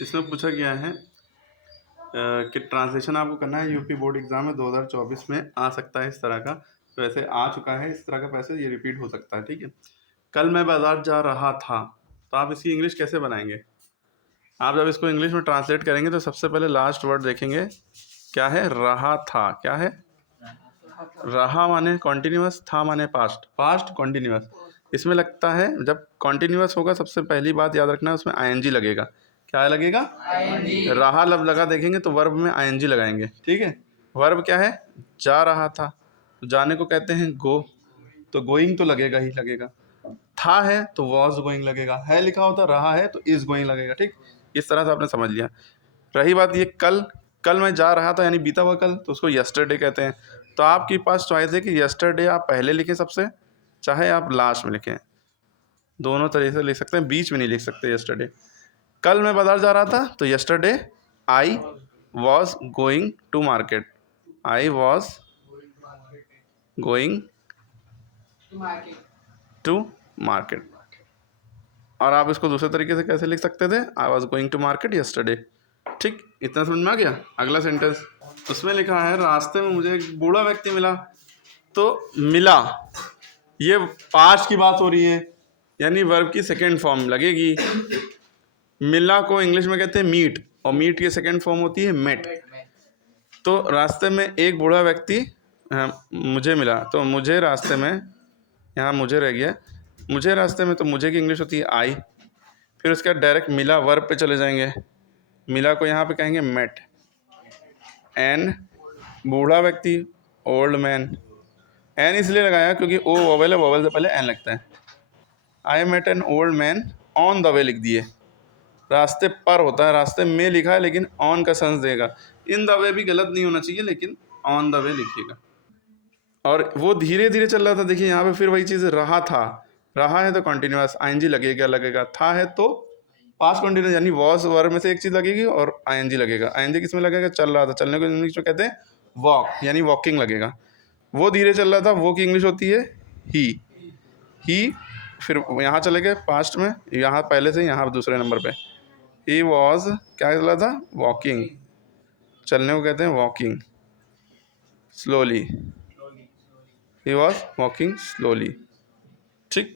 इसमें पूछा गया है कि ट्रांसलेशन आपको करना है। यूपी बोर्ड एग्जाम में 2024 में आ सकता है इस तरह का, तो वैसे आ चुका है इस तरह का पैसे, ये रिपीट हो सकता है। ठीक है, कल मैं बाजार जा रहा था, तो आप इसकी इंग्लिश कैसे बनाएंगे? आप जब इसको इंग्लिश में ट्रांसलेट करेंगे तो सबसे पहले लास्ट वर्ड देखेंगे, क्या है? रहा था। क्या है? रहा माने कॉन्टिन्यूअस, था माने पास्ट, पास्ट कॉन्टिन्यूअस। इसमें लगता है जब कॉन्टिन्यूअस होगा सबसे पहली बात याद रखना है, उसमें आईएनजी लगेगा। क्या लगेगा? आईएनजी। रहा लब लगा देखेंगे तो वर्ब में आईएनजी लगाएंगे। ठीक है, वर्ब क्या है? जा रहा था, तो जाने को कहते हैं गो, तो गोइंग तो लगेगा ही लगेगा। था है तो वॉज गोइंग लगेगा, है लिखा होता, रहा है तो इज गोइंग लगेगा। ठीक, इस तरह से आपने समझ लिया। रही बात ये कल, कल मैं जा रहा था यानी बीता हुआ कल, तो उसको यस्टरडे कहते हैं। तो आपके पास चॉइस है कि यस्टरडे आप पहले लिखें सबसे, चाहे आप लास्ट में लिखें, दोनों तरीके से लिख सकते हैं, बीच में नहीं लिख सकते यस्टरडे। कल मैं बाजार जा रहा था तो yesterday I was going to market, I was going to market. और आप इसको दूसरे तरीके से कैसे लिख सकते थे? I was going to market yesterday. ठीक, इतना समझ में आ गया। अगला सेंटेंस, उसमें लिखा है रास्ते में मुझे एक बूढ़ा व्यक्ति मिला, तो मिला ये पास्ट की बात हो रही है, यानी वर्ब की सेकेंड फॉर्म लगेगी। मिला को इंग्लिश में कहते हैं मीट, और मीट की सेकेंड फॉर्म होती है मेट। तो रास्ते में एक बूढ़ा व्यक्ति मुझे मिला, तो मुझे रास्ते में, यहाँ मुझे रह गया, मुझे रास्ते में, तो मुझे की इंग्लिश होती है आई। फिर उसके बाद डायरेक्ट मिला वर्ब पे चले जाएंगे, मिला को यहाँ पे कहेंगे मेट। एन बूढ़ा व्यक्ति, ओल्ड मैन। एन इसलिए लगाया क्योंकि ओ वोवेल है, वोवेल से पहले एन लगता है। I met an old man on the way लिख दिए, रास्ते पर होता है, रास्ते में लिखा है लेकिन ऑन का सेंस देगा। इन द वे भी गलत नहीं होना चाहिए, लेकिन ऑन द वे लिखिएगा। और वो धीरे धीरे चल रहा था, देखिए यहाँ पे फिर वही चीज़, रहा था, रहा है तो कंटिन्यूअस आईएनजी लगेगा, लगेगा। था है तो पास्ट कंटिन्यूस, यानी वॉज वर्ब में से एक चीज़ लगेगी और आईएनजी लगेगा। आईएनजी किस में लगेगा? चल रहा था, चलने को इंग्लिश में कहते हैं वॉक, यानी वॉकिंग लगेगा। वो धीरे चल रहा था, वो की इंग्लिश होती है ही। फिर यहाँ चले गए पास्ट में, यहाँ पहले से यहाँ दूसरे नंबर पे, ही वॉज क्या चल रहा था? वॉकिंग, चलने को कहते हैं walking slowly, he was walking slowly. ठीक,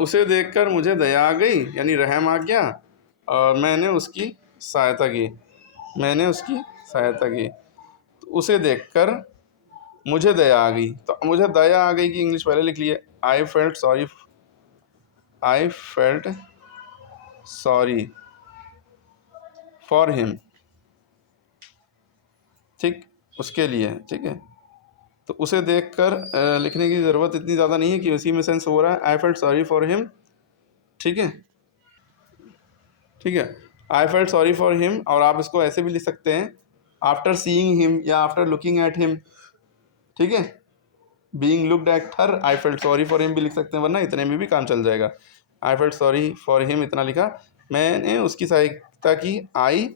उसे देखकर मुझे दया आ गई, यानी रहम आ गया, और मैंने उसकी सहायता की, मैंने उसकी सहायता की। तो उसे देखकर मुझे दया आ गई, तो मुझे दया आ गई की इंग्लिश पहले लिख लिए, I felt sorry, I felt sorry for him. ठीक, उसके लिए। ठीक है, तो उसे देखकर लिखने की ज़रूरत इतनी ज़्यादा नहीं है कि उसी में सेंस हो रहा है, I felt sorry for him. ठीक है, ठीक है, I felt sorry for him. और आप इसको ऐसे भी लिख सकते हैं, आफ्टर सीइंग हिम या आफ्टर लुकिंग एट हिम। ठीक है, being looked at her, I felt sorry for him भी लिख सकते हैं, वरना इतने में भी काम चल जाएगा। I felt sorry for him इतना लिखा, मैंने उसकी सहायता की। आई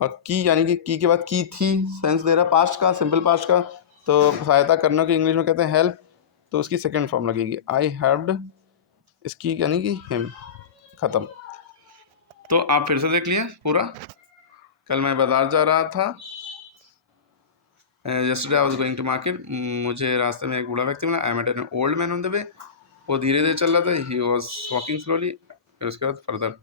और की, यानी कि की के बाद की थी, सेंस दे रहा पास्ट का, सिंपल पास्ट का, तो सहायता करने को इंग्लिश में कहते हैं हेल्प, तो उसकी सेकेंड फॉर्म लगेगी आई हेल्प्ड, इसकी यानी कि हिम। ख़त्म। तो आप फिर से देख लिए पूरा। कल मैं बाजार जा रहा था, yesterday I was going to market, मुझे रास्ते में एक बूढ़ा व्यक्ति मिला, I met an old man on the way, वो धीरे धीरे चल रहा था, ही वॉज वॉकिंग स्लोली। फिर उसके बाद फर्दर